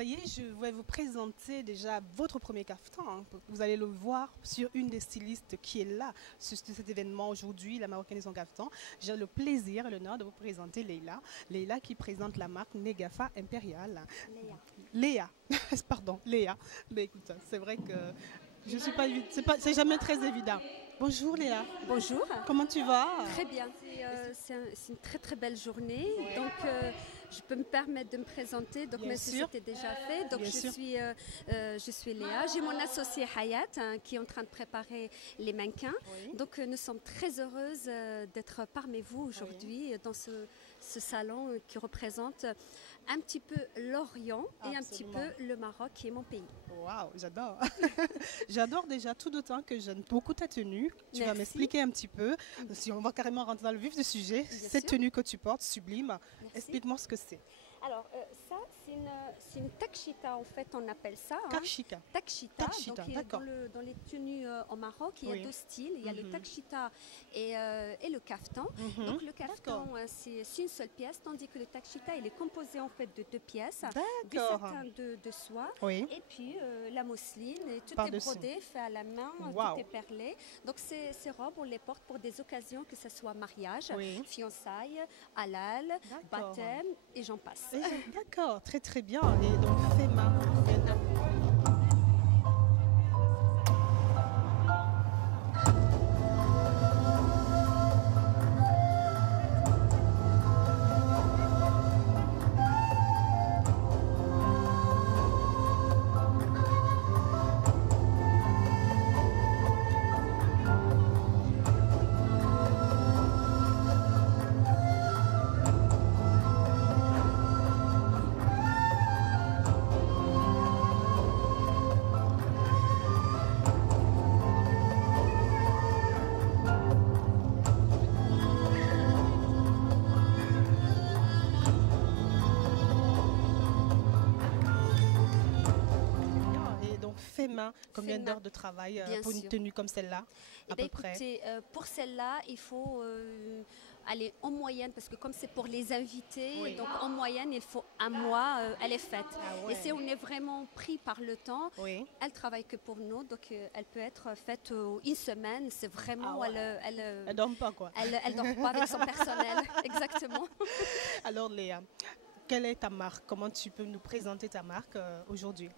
ça y est, je vais vous présenter déjà votre premier caftan, hein. Vous allez le voir sur une des stylistes qui est là sur cet événement aujourd'hui, la Marocaine son caftan. J'ai le plaisir et l'honneur de vous présenter Leila. Leila qui présente la marque Negafa Impérial. Léa. Pardon, Léa. Mais écoute, c'est vrai que je suis c'est jamais très évident. Bonjour Léa. Bonjour. Comment tu vas? Très bien. C'est une très très belle journée. Donc je peux me permettre de me présenter. Donc Bien même si sûr. c'était déjà fait. Donc Bien sûr. je suis Léa. J'ai mon associé Hayat qui est en train de préparer les mannequins. Oui. Donc nous sommes très heureuses d'être parmi vous aujourd'hui dans ce salon qui représente un petit peu l'Orient et un petit Absolument. peu le Maroc qui est mon pays. Waouh, j'adore. J'adore déjà tout d'autant que j'aime beaucoup ta tenue. Tu vas Merci. m'expliquer un petit peu. Si on va carrément rentrer dans le vif du sujet, cette sûr. tenue que tu portes, sublime. Merci. Explique-moi ce que c'est. Alors ça c'est une takshita en fait on appelle ça. Takshika. Takshita, Takshita, donc d'accord. dans les tenues au Maroc, il y Oui. a deux styles. Il y a le takshita et le kaftan. Mhm. Donc le kaftan, D'accord. c'est une seule pièce, tandis que le takshita, il est composé en fait de deux pièces, du D'accord. satin de soie, Oui. et puis la mousseline. Et tout est Par-dessus. brodé, fait à la main, Waouh. tout est perlé. Donc ces robes, on les porte pour des occasions, que ce soit mariage, Oui. fiançailles, halal, D'accord. baptême, et j'en passe. D'accord, très très bien. Et donc, fais main. Et donc, fais main, combien Fais main. d'heures de travail Bien pour une sûr. tenue comme celle-là, Eh à bien, peu près? écoutez, pour celle-là, il faut aller en moyenne, parce que comme c'est pour les invités, Oui. donc en moyenne, il faut un mois, elle est faite. Ah ouais. Et si on est vraiment pris par le temps, Oui. elle travaille que pour nous, donc elle peut être faite une semaine. C'est vraiment, Ah ouais. elle Elle dorme pas, quoi. elle dort pas avec son personnel, exactement. Alors, Léa, quelle est ta marque? Comment tu peux nous présenter ta marque aujourd'hui?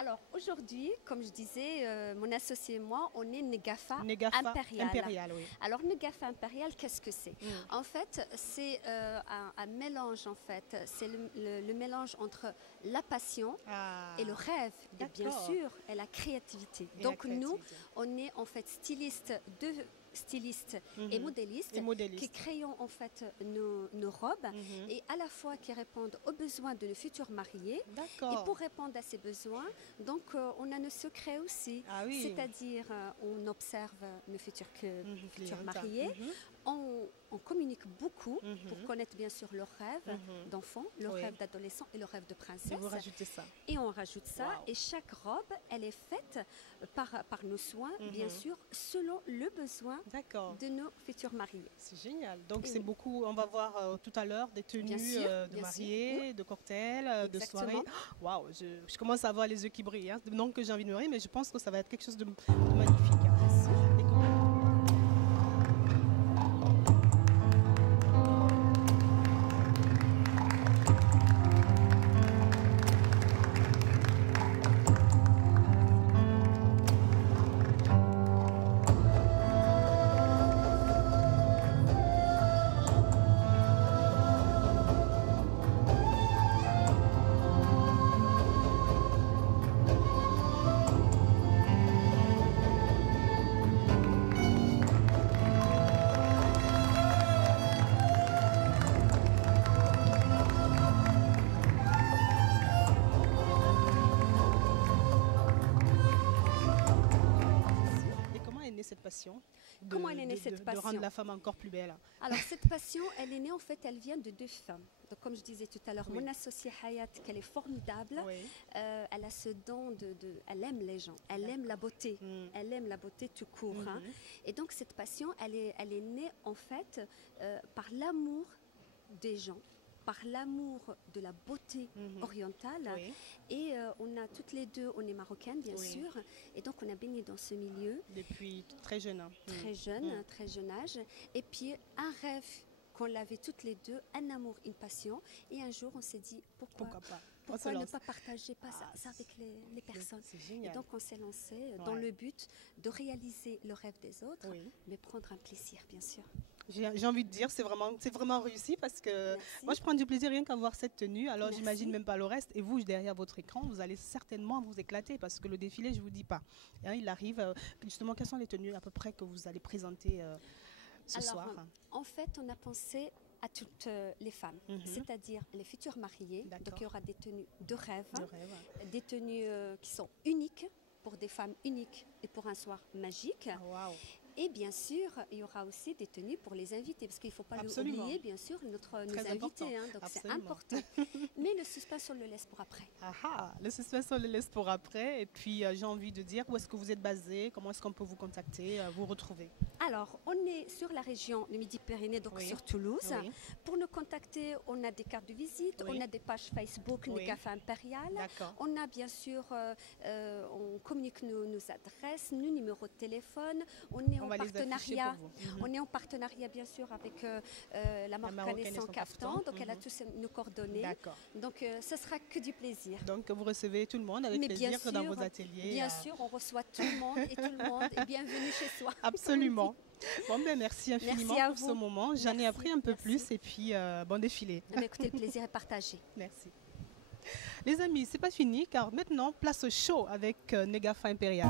Alors aujourd'hui, comme je disais, mon associé et moi, on est Negafa Negafa Impérial. Impérial, oui. Alors Negafa Impérial, qu'est-ce que c'est? En fait, c'est un mélange, en fait. C'est le mélange entre la passion Ah, et le rêve, et bien d'accord. sûr, et la créativité. Et Donc la nous, créativité. on est en fait stylistes et modélistes Et modéliste. qui créons en fait nos robes Mhm. et à la fois qui répondent aux besoins de nos futurs mariés. Et D'accord. pour répondre à ces besoins, donc on a nos secrets aussi. Ah oui. C'est-à-dire, on observe nos futurs Mhm, futurs clientes. mariés, Mhm. on communique beaucoup Mhm. pour connaître bien sûr leur rêve Mhm. d'enfant, leur Oui. rêve d'adolescent et leur rêve de Et princesse. vous rajoutez ça. Et on rajoute ça. Wow. Et chaque robe, elle est faite par nos soins, bien Mhm. sûr, selon le besoin D'accord. de nos futurs mariés. C'est génial. Donc, Et c'est oui. beaucoup, on va voir tout à l'heure des tenues Bien sûr, de bien mariés, de cocktails, de Exactement. soirées. Waouh, je commence à avoir les yeux qui brillent. Hein. Non que j'ai envie de me rire, mais je pense que ça va être quelque chose de magnifique. Et comment- Et comment est née cette passion Comment elle est née, cette de passion? rendre la femme encore plus belle? Alors cette passion, elle est née en fait, elle vient de deux femmes. Donc comme je disais tout à l'heure, Oui. mon associée Hayat, qu'elle est formidable, Oui. elle a ce don elle aime les gens, elle aime la beauté, Mm. elle aime la beauté tout court. Hein. Mhm. Et donc cette passion, elle est née en fait par l'amour des gens par l'amour de la beauté orientale. Oui. Et on a toutes les deux, on est marocaines bien sûr, et donc on a baigné dans ce milieu. Depuis très jeune. Hein. Très jeune âge. Et puis un rêve qu'on avait toutes les deux, un amour, une passion. Et un jour on s'est dit pourquoi ne pas partager ça avec les personnes. C'est génial. Et donc on s'est lancé dans le but de réaliser le rêve des autres, mais prendre un plaisir bien sûr. J'ai envie de dire, c'est vraiment réussi parce que moi je prends du plaisir rien qu'à voir cette tenue, alors j'imagine même pas le reste. Et vous, derrière votre écran, vous allez certainement vous éclater parce que le défilé, je vous dis pas. Hein, il arrive, justement, quelles sont les tenues à peu près que vous allez présenter ce soir? En fait, on a pensé à toutes les femmes, c'est-à-dire les futures mariées. Donc il y aura des tenues de rêve, des tenues qui sont uniques pour des femmes uniques et pour un soir magique. Wow. Et bien sûr, il y aura aussi des tenues pour les invités, parce qu'il ne faut pas oublier, bien sûr, nos invités. Hein, donc c'est important. Mais le suspense, on le laisse pour après. Le suspense, on le laisse pour après. Et puis, j'ai envie de dire, où est-ce que vous êtes basé? Comment est-ce qu'on peut vous contacter, vous retrouver? Alors, on est sur la région de Midi-Pyrénées, donc sur Toulouse. Pour nous contacter, on a des cartes de visite, on a des pages Facebook, Negafa Impérial. On a bien sûr, on communique nos adresses, nos numéros de téléphone. On est en partenariat. On est en partenariat bien sûr avec la Marocaine sans Caftan. Donc elle a tous nos coordonnées. Donc ce sera que du plaisir. Donc vous recevez tout le monde avec plaisir dans vos ateliers. Bien sûr, on reçoit tout le monde et tout le monde est bienvenu chez soi. Absolument. Bon, merci infiniment pour ce moment. J'en ai appris un peu plus et puis bon défilé. Écoutez, le plaisir est partagé. Merci. Les amis, c'est pas fini car maintenant place au show avec Negafa Impérial.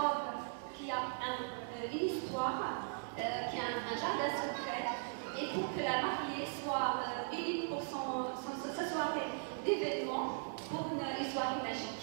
robe qui a une histoire, qui a un jardin secret, et pour que la mariée soit unique pour sa soirée d'événement, pour une histoire imaginaire.